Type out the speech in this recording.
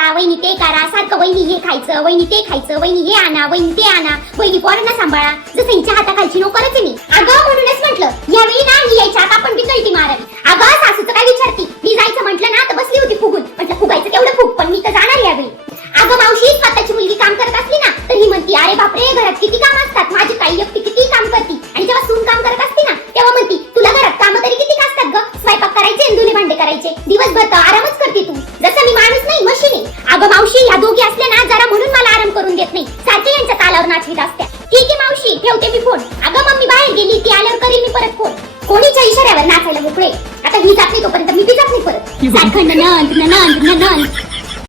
करा, वहिनी ते करा, सारखं वहिनी हे खायचं, वहिनी ते खायचं, वहिनी हे आणा, वहिनी ते आणा, वहिनी पोरांना सांभाळा, जसं हिच्या हाताखालची नोकरच आहे मी. अगं म्हणूनच म्हटलं यावेळी ना ही यायच्या आता आपण बिकळती मारावी. अगं सासूचं काय विचारती, मी जायचं म्हटलं ना तर बसली होती फुगून. म्हटलं फुगायचं तेवढं फुग, पण मी तर जाणार यावेळी. अगं मावशी स्वतःची मुलगी काम करत असली ना तर ही म्हणती अरे बापरे घरात किती काम असतात, माझी ताई एकटी किती काम करती. आणि जेव्हा सून काम करत असते ना तेव्हा म्हणती तुला घरात काम तरी किती असतात ग, स्वयंपाक करायचे, धुणे भांडे करायचे, दिवसभर तर आरामच करते तू, जसं मी माणूस नाही मशीन आहे. अगं मावशी ह्या दोघी असल्या ना जरा म्हणून मला आराम करून देत नाही, सारखे यांच्या तालावर नाचवीत असत्या. ठीक आहे मावशी ठेवते मी फोन. अगं मम्मी बाहेर गेली, ती आल्यावर करीन मी परत फोन. कोणीच्या इशाऱ्यावर नाचायला मोकळे, आता ही जात नाही तोपर्यंत मी बी जात नाही परत. सारखं ननंद ननंद ननंद.